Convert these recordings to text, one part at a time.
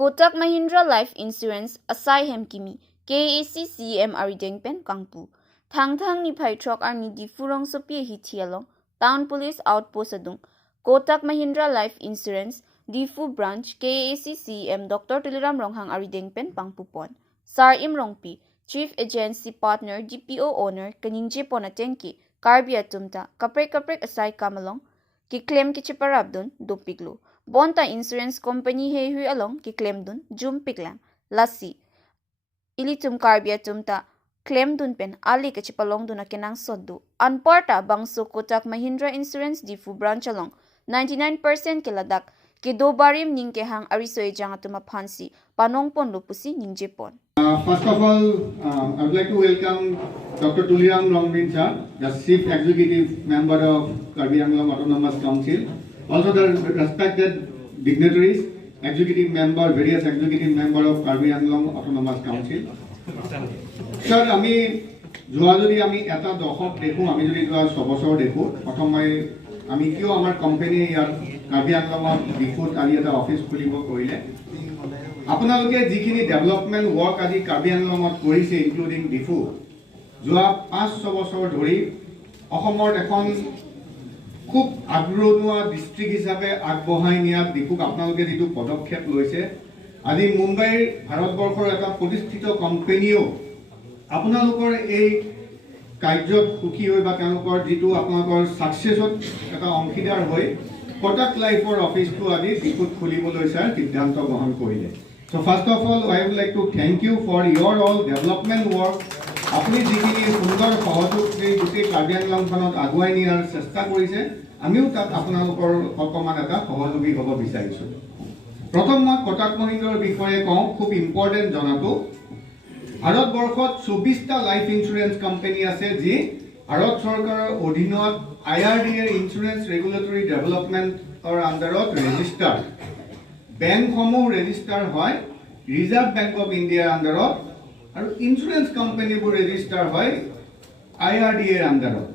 Kotak Mahindra Life Insurance Asaihem kimi KAC CM arideng pen kangpu. Thang ni phaithok ar ni difurong sopi hithialong Town Police Outpost adung Kotak Mahindra Life Insurance Difu Branch KAC CM Dr. Tuliram Ronghang arideng pen pangpupon. Sar Imrongpi Chief Agency Partner DPO Owner kaningje ponatenki Karbia tumta kaprek asai kamalong ki claim ki chiparabdun dupiglu. Bonta insurance company he hui along ki claim dun jum piklang lasi ilitum karbia tumta claim dun pen ali ke chipalong dun akinang soddu anporta bangso Kotak Mahindra Insurance Difu branch along 99% ke ladak ki do barim ning ke hang arisoi jang atuma phansi panongpon lupusi ningje pon. First of all, I would like to welcome Dr. Tuliram Longbin sir, the Chief Executive Member of Karbi Anglong Autonomous Council. Also the respected dignitaries, executive member, various executive member of Karbi Anglong Autonomous Council. Sir, আমি যোৱা যদি আমি এটা দশক দেখো, আমি যদি যোৱা 6 বছৰ দেখো, প্ৰথমে আমি কিয় আমাৰ কোম্পানী ইয়াত কাৰ্বি আংলঙত ডিফুত আজি এটা অফিস খুলিব কৰিলে আপোনালোকে যিখিনি ডেভেলপমেন্ট ওয়াৰ্ক আজি কাৰ্বি আংলঙত কৰিছে ইনক্লুডিং ডিফু যোৱা 5-6 বছৰ ধৰি অসমৰ এখন খুব আগ্ৰহীয়া ডিস্ট্ৰিক্ট হিচাপে আগবঢ়াই নিয়াত ডিফুক আপোনালোকে যেটো পদক্ষেপ লৈছে আজি মুম্বাইৰ ভাৰতবৰ্ষৰ এটা প্ৰতিষ্ঠিত কোম্পানীও আপোনালোকৰ এই কাৰ্যত সুখী হৈ বা তেওঁলোকৰ যেটো আপোনালোকৰ সাকসেছত এটা অংশীদাৰ হৈ Kotak Life অফিসটো আজি ডিফুত খুলিবলৈ স্যাৰ সিদ্ধান্ত গ্ৰহণ কৰিলে। So first of all, I would like to thank you for your all development work. আপনি যিখিনি সুন্দৰ সহযোগ কৰি গোটেই কাৰ্বি আংলংখনত আগুৱাই নিয়াৰ চেষ্টা কৰিছে আমিও তাত আপোনালোকৰ অকমান এটা সহযোগী হ'ব বিচাৰিছো। প্ৰথম মই Kotak Mahindra বিষয়ে কওঁ খুব ইম্পৰ্টেন্ট জনাটো ভাৰতবৰ্ষত 24টা লাইফ ইন্সুৰেন্স কোম্পানী আছে যি ভাৰত চৰকাৰৰ অধীনত IRDA ইন্সুৰেন্স ৰেগুলেটৰী ডেভেলপমেন্টৰ আন্ডাৰত ৰেজিষ্টাৰ বেংকসমূহ ৰেজিষ্টাৰ হয় ৰিজাৰ্ভ বেংক অফ ইণ্ডিয়াৰ আন্ডাৰত আৰু ইন্সুৰেন্স কোম্পানীবোৰ ৰেজিষ্টাৰ হয় IRDA ৰ আন্ডাৰত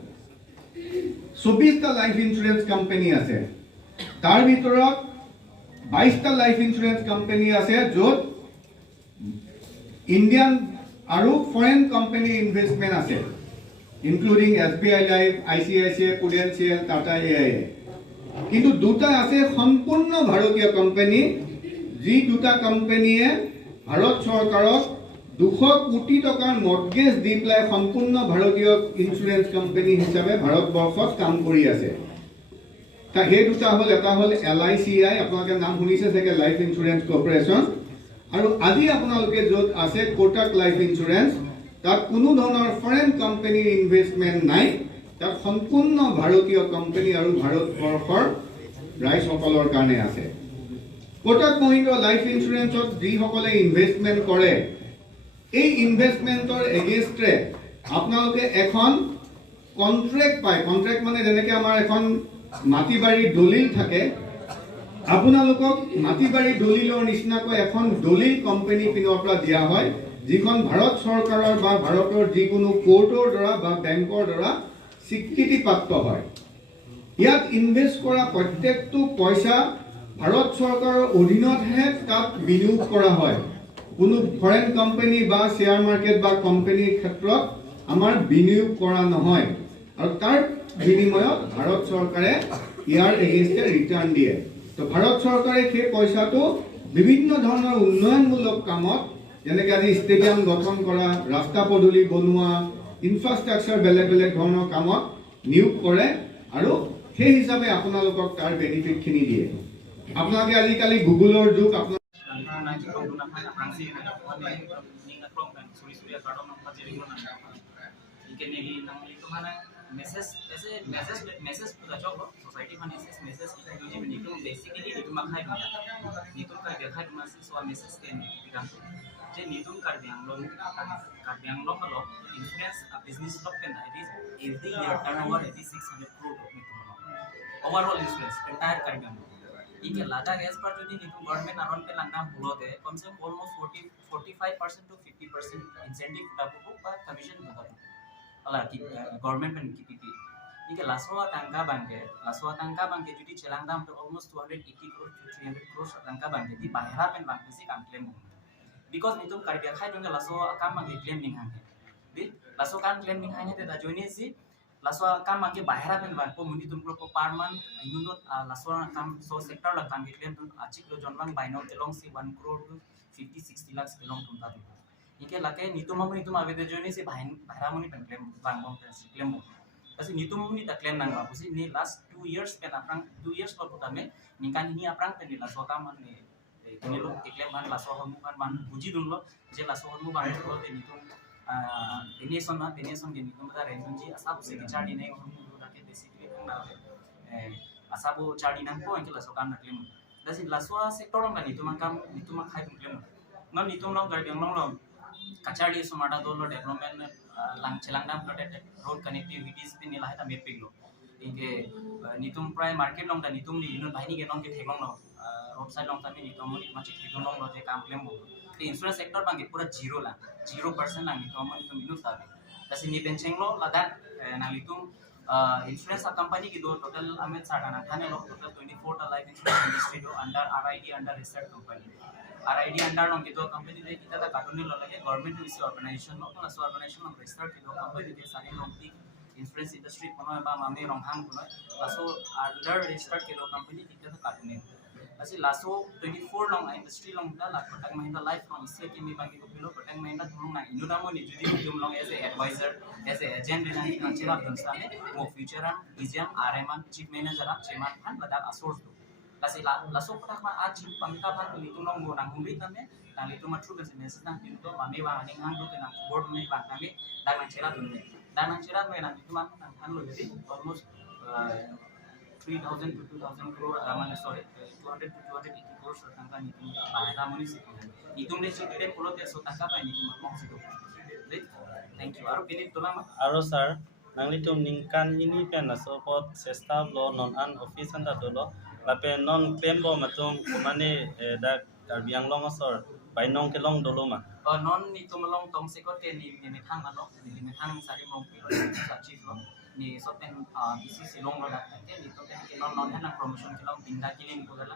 24টা লাইফ ইন্সুৰেন্স কোম্পানী আছে তাৰ ভিতৰত 22টা লাইফ ইন্সুৰেন্স কোম্পানী আছে য'ত ইণ্ডিয়ান আৰু ফৰেন কোম্পানী ইনভেষ্টমেন্ট আছে including SBI Life, ICICI, Prudential, Tata AIA. কিন্তু দুটা আছে সম্পূৰ্ণ ভাৰতীয় কোম্পানী যি দুটা কোম্পানীয়ে ভাৰত চৰকাৰক 200 কোটি টকাৰ মৰ্গেজ দি প্লাই সম্পূৰ্ণ ভাৰতীয় ইন্সুৰেন্স কোম্পানী হিচাপে ভাৰতবৰ্ষত কাম কৰি আছে তা হে দুটা হল এটা হল LICI আপোনালোকে নাম শুনিছে চাগে লাইফ ইন্সুৰেন্স কৰ্পোৰেচন আৰু আজি আপোনালোকে য'ত আছে কোটাক লাইফ ইন্সুৰেন্স তাত কোনো ধৰণৰ ফৰেন কোম্পানীৰ ইনভেষ্টমেন্ট নাই তাত সম্পূৰ্ণ ভাৰতীয় কোম্পানী আৰু ভাৰতবৰ্ষৰ ৰাইজসকলৰ কাৰণে আছে কোটাক মহিন্দ্ৰা লাইফ ইন্সুৰেন্সত যিসকলে ইনভেষ্টমেন্ট কৰে এই ইনভেষ্টমেন্টৰ এগেইনষ্টে আপোনালোকে এখন কন্ট্ৰাক্ট পায় কন্ট্ৰাক্ট মানে যেনেকৈ আমাৰ এখন মাটিবাৰী দলিল থাকে আপোনালোকক মাটিবাৰী দলিলৰ নিচিনাকৈ এখন দলিল কোম্পানী পিনৰ পৰা দিয়া হয় যিখন ভাৰত চৰকাৰৰ বা ভাৰতৰ যিকোনো কোৰ্টৰ দ্বাৰা বা বেংকৰ দ্বাৰা স্বীকৃতিপ্ৰাপ্ত হয় ইয়াত ইনভেষ্ট কৰা প্ৰত্যেকটো পইচা ভাৰত চৰকাৰৰ অধীনতহে তাত বিনিয়োগ কৰা হয় কোনো ফৰেন কোম্পানী বা শেয়াৰ মাৰ্কেট বা কোম্পানীৰ ক্ষেত্ৰত আমাৰ বিনিয়োগ কৰা নহয় আৰু তাৰ বিনিময়ত ভাৰত চৰকাৰে ইয়াৰ এগেইনষ্টে ৰিটাৰ্ণ দিয়ে তো ভাৰত চৰকাৰে সেই পইচাটো বিভিন্ন ধৰণৰ উন্নয়নমূলক কামত যেনেকৈ আজি ষ্টেডিয়াম গঠন কৰা ৰাস্তা পদূলি বনোৱা ইনফ্ৰাষ্ট্ৰাকচাৰ বেলেগ বেলেগ ধৰণৰ কামত নিয়োগ কৰে আৰু সেই হিচাপে আপোনালোকক তাৰ বেনিফিটখিনি দিয়ে আপোনালোকে আজিকালি গুগলৰ যুগ message ऐसे message पूरा चलो सोसाइटी में message जो निकल बेसिकली नितुम माखाई नितुम का देखा तुम से सो मैसेज के निकल जे नितुम कर दियांग लो इंश्योरेंस बिजनेस लॉक के it is every year turnover 600 crore overall insurance entire कर दियांग इके लादा गैस पर जो नितुम गवर्नमेंट अराउंड पे लगना हुलो दे कम से कम ऑलमोस्ट 45% to 50% इंसेंटिव दाबो बा कमीशन दाबो अला की गवर्नमेंट में की Ini laswa tangka bangke jadi celang dam almost 280 crore to 300 crore tangka bangke di bahera pen bangke sih kan claim because itu karya khai dong laswa kam bangke claim ning hangke di laswa kan claim ning hangke teta joini sih laswa kam bangke bahera pen bangke mundi tum pro parman inunot laswa kam so sector la kam claim tum achik lo jonlang baino telong si 1 crore to 50-60 lakhs telong tum tadi ini lake nitum avede joini sih bahera muni pen claim bang claim kasi nitum ni ta claim nang babu si ni last 2 years pen aprang 2 years lo putame ningkan ini aprang pen la soka man ni ini lo claim ban la soka mu kan ban buji dun lo je la soka mu ban lo te nitum ini son di nitum da renjun ji asabu se ki chadi nei ho mu da ke basically na asabu chadi nang ko la soka na claim kasi la soka sector ang nitum kam nitum khai claim ngam nitum lo gar yang lo kachadi sumada dolo development lang chelangnam road connectivities pe nila heta maping lo inge nitum pray market long da nitum ni inun bahini ge long ke themong lo road side long tami nitum ni machi thidun long lo je kam claim mo te insurance sector bang ge pura 0% lang nitum inun ta kasi ni bencheng lo ladat na nitum insurance company ki do total amet sada na thane lo total 24 ta life insurance industry do under RID under research company RID under nong gitu company de kita ta katune lo lage government is organization no plus organization of research gitu company de sari nong ti insurance industry kono ba mame rong hang kono laso under research gitu company kita ta katune asi laso 24 long industry long da la Kotak Mahindra life long ise ke mi bagi ko pilo Kotak Mahindra thong na inu da mo ni judi dum long as a advisor as a agent na ni chira dunsa ne mo future am EGM RM chief manager am chairman han badak asor kasi laso Kotak ma aji pamika ban litung long mo nang humbi tame nang litung ma true business nang pinto mami wa haning hang do nang board me ban tame dang nang chera dunne dang nang chera me nang litung nang han lo jadi almost 3,000 to 2,000 crore sorry 200 to 280 crore tangka nitung bahera muni si nitung de chikire pulote so tangka pa nitung ma mong sido thank you aro pinit tulama aro sir nanglitum ningkan ini pen na support sesta lo non an office anda dolo lape non claim bo matung kumane da karbiang long asor by nong ke long dolo ma non nitum long tong sekot ke ni thang ano ni thang sari mong pilo sa chief lo ni so pen BCC long lo dak ke ni to ke non hana promotion ke long binda killing ko dala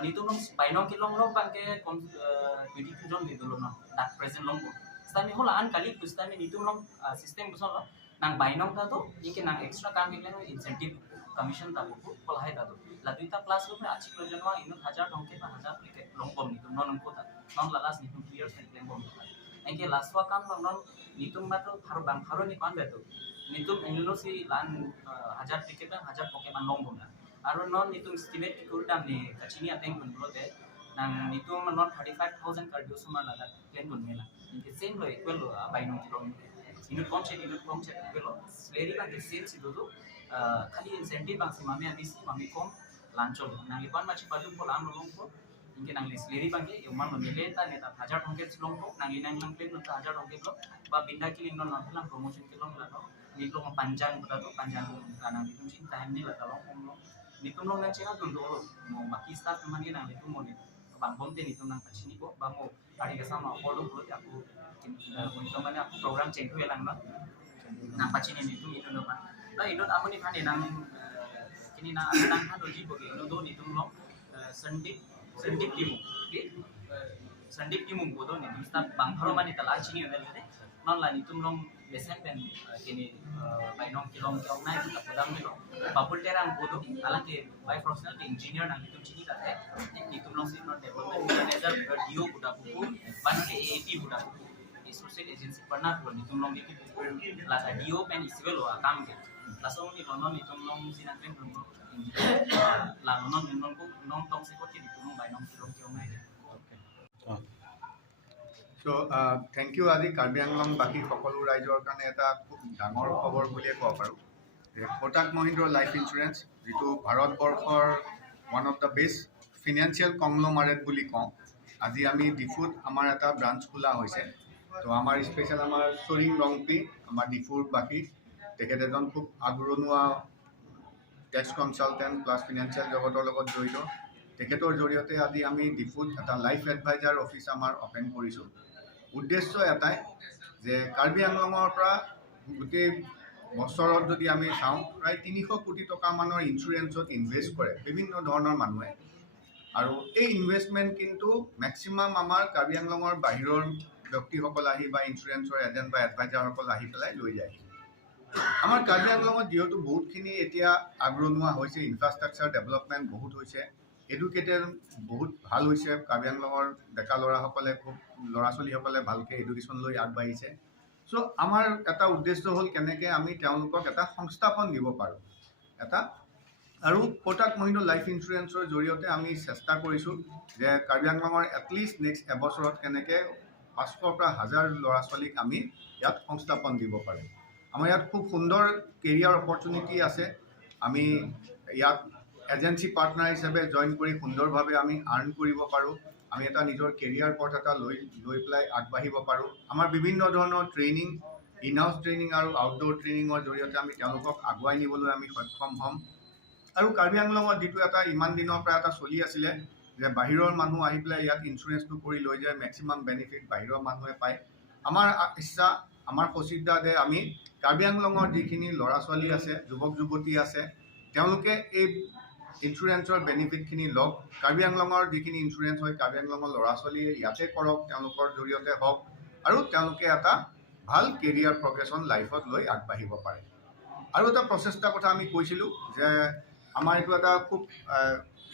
ni to long by nong ke long bang ke 22 jon ni dolo no dak present long ko stami hola an kali kustami ni to long system buso lo nang by nong ta to ni ke nang extra kam ke le incentive commission ta ko kol hai ta to la duita plus lo me achi lo jonwa inu 1000 dongke ta 1000 ke long bom ni to non ko ta non la last ni 2 years ni claim bom engke laswa kam non nitum ma to pharo ni kon beto nitum enuno si lan 1000 ticket 1000 poke man long bom na aro non nitum estimate ki kurdam ni kachini ateng kun blote nang nitum non 35000 kar dio sumar la claim kun mela engke same lo equal lo by no kilo inut kom check kilo sleri ka ke same si do khali incentive bang si mami kom lancho nang lipan ma chi padu ko lang long ko inke nang sleri bang ke uman no mileta neta 1000 tongke long ko nang linang lang claim no 1000 tongke lo ba binda killing no lang promotion kilong la no nito ng panjang buta to panjang kanang nitum sin time ni la talong mo nitum long nang chena dun do mo makista naman ni nang nitum mo ni bang bom din nitum nang pachini ko ba mo ari kasama follow ko aku nitum man aku program change ko lang no nang pachini nitum ito no pa la idot amo ni khane nang kini na nang ha do ji bo ke no do nitum long sandip timu sandip timu ko do nitum sta bang pharo mani tala chini ne non la nitum long besen pen kini by nong kilong kyong nai buta pudam ni lo babul terang bodo ala ke by professional ke engineer nang nitum chini kate nitum long si non development manager dio buda buku ban ke AAP buda associate agency pernah lo nitum long itu la dio pen iswelo akam ke la so ni lo non nitum long sinan pen lo la non ko non tong se ko ke nitum long by nong kilong kyong nai So thank you আজি কাৰ্বি আংলং বাকী সকলো ৰাইজৰ কাৰণে এটা খুব ডাঙৰ খবৰ বুলিয়ে ক'ব পাৰোঁ কোটাক মহিন্দ্ৰা লাইফ ইঞ্চুৰেঞ্চ যিটো ভাৰতবৰ্ষৰ one of the best financial conglomerate বুলি কওঁ আজি আমি ডিফুত আমাৰ এটা ব্ৰাঞ্চ খোলা হৈছে তো আমাৰ স্পেচিয়েল আমাৰ চৰিং ৰংপি আমাৰ ডিফুৰ বাকী তেখেত এজন খুব আগৰণুৱা টেক্স কনচালটেণ্ট প্লাছ ফিনান্সিয়েল জগতৰ লগত জড়িত তেখেতৰ জৰিয়তে আজি আমি ডিফুত এটা লাইফ এডভাইজাৰ অফিচ আমাৰ অপেন কৰিছোঁ উদ্দেশ্য এটাই যে কাৰ্বি আংলঙৰ পৰা গোটেই বছৰত যদি আমি চাওঁ প্ৰায় 300 কোটি টকা মানৰ ইঞ্চুৰেঞ্চত ইনভেষ্ট কৰে বিভিন্ন ধৰণৰ মানুহে আৰু এই ইনভেষ্টমেণ্ট কিন্তু মেক্সিমাম আমাৰ কাৰ্বি আংলঙৰ বাহিৰৰ ব্যক্তিসকল আহি বা ইঞ্চুৰেঞ্চৰ এজেণ্ট বা এডভাইজাৰসকল আহি পেলাই লৈ যায় আমাৰ কাৰ্বি আংলঙত যিহেতু বহুতখিনি এতিয়া আগৰণুৱা হৈছে ইনফ্ৰাষ্ট্ৰাকচাৰ ডেভেলপমেণ্ট বহুত হৈছে এডুকেটেড বহুত ভাল হৈছে কাৰ্বি আংলঙৰ ডেকা ল'ৰাসকলে খুব ল'ৰা ছোৱালীসকলে ভালকৈ এডুকেশ্যন লৈ আগবাঢ়িছে চ' আমাৰ এটা উদ্দেশ্য হ'ল কেনেকৈ আমি তেওঁলোকক এটা সংস্থাপন দিব পাৰোঁ এটা আৰু কোটাক মহিন্দ্ৰা লাইফ ইঞ্চুৰেঞ্চৰ জৰিয়তে আমি চেষ্টা কৰিছোঁ যে কাৰ্বি আংলঙৰ এটলিষ্ট নেক্সট এবছৰত কেনেকৈ 500 পৰা 1000 ল'ৰা ছোৱালীক আমি ইয়াত সংস্থাপন দিব পাৰোঁ আমাৰ ইয়াত খুব সুন্দৰ কেৰিয়াৰ অপৰচুনিটি আছে আমি ইয়াত এজেঞ্চি পাৰ্টনাৰ হিচাপে জইন কৰি সুন্দৰভাৱে আমি আৰ্ণ কৰিব পাৰোঁ আমি এটা নিজৰ কেৰিয়াৰ পথ এটা লৈ পেলাই আগবাঢ়িব পাৰোঁ আমাৰ বিভিন্ন ধৰণৰ ট্ৰেইনিং ইন হাউচ ট্ৰেইনিং আৰু আউটডোৰ ট্ৰেইনিঙৰ জৰিয়তে আমি তেওঁলোকক আগুৱাই নিবলৈ আমি সক্ষম হ'ম আৰু কাৰ্বি আংলঙত যিটো এটা ইমান দিনৰ পৰা এটা চলি আছিলে যে বাহিৰৰ মানুহ আহি পেলাই ইয়াত ইঞ্চুৰেঞ্চটো কৰি লৈ যায় মেক্সিমাম বেনিফিট বাহিৰৰ মানুহে পায় আমাৰ ইচ্ছা আমাৰ প্ৰচিদ্ধা যে আমি কাৰ্বি আংলঙৰ যিখিনি ল'ৰা ছোৱালী আছে যুৱক যুৱতী আছে তেওঁলোকে এই ইঞ্চুৰেঞ্চৰ বেনিফিটখিনি লওক কাৰ্বি আংলঙৰ যিখিনি ইঞ্চুৰেঞ্চ হয় কাৰ্বি আংলঙৰ ল'ৰা ছোৱালীয়ে ইয়াতে কৰক তেওঁলোকৰ জৰিয়তে হওক আৰু তেওঁলোকে এটা ভাল কেৰিয়াৰ প্ৰগ্ৰেশ্যন লাইফত লৈ আগবাঢ়িব পাৰে আৰু এটা প্ৰচেষ্টাৰ কথা আমি কৈছিলোঁ যে আমাৰ এইটো এটা খুব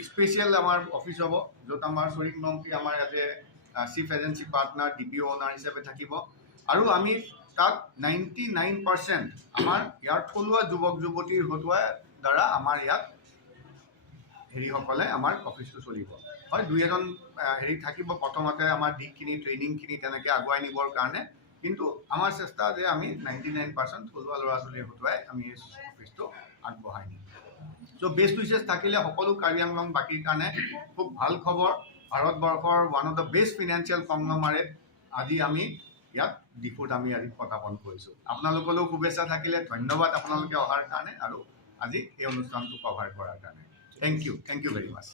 স্পেচিয়েল আমাৰ অফিচ হ'ব য'ত আমাৰ শ্বৰীফ মন্ত্ৰী আমাৰ ইয়াতে চিফ এজেঞ্চি পাৰ্টনাৰ DPO অনাৰ হিচাপে থাকিব আৰু আমি তাত 99% আমাৰ ইয়াৰ থলুৱা যুৱক যুৱতীৰ হতুৱাৰ দ্বাৰা আমাৰ ইয়াত হেৰিসকলে আমাৰ অফিচটো চলিব হয় 2-এজন হেৰি থাকিব প্ৰথমতে আমাৰ দিশখিনি ট্ৰেইনিংখিনি তেনেকৈ আগুৱাই নিবৰ কাৰণে কিন্তু আমাৰ চেষ্টা যে আমি 99% থলুৱা ল'ৰা ছোৱালীৰ হতুৱাই আমি এই অফিচটো আগবঢ়াই নিম চ' বেষ্ট উইচেছ থাকিলে সকলো কাৰ্বি আংলং বাকীৰ কাৰণে খুব ভাল খবৰ ভাৰতবৰ্ষৰ one of the best financial conglomerate আজি আমি ইয়াত ডিফুত আমি আজি পদাপন কৰিছোঁ আপোনালোকলৈও শুভেচ্ছা থাকিলে ধন্যবাদ আপোনালোকে অহাৰ কাৰণে আৰু আজি এই অনুষ্ঠানটো কভাৰ কৰাৰ কাৰণে থেংক ইউ ভেৰি মাছ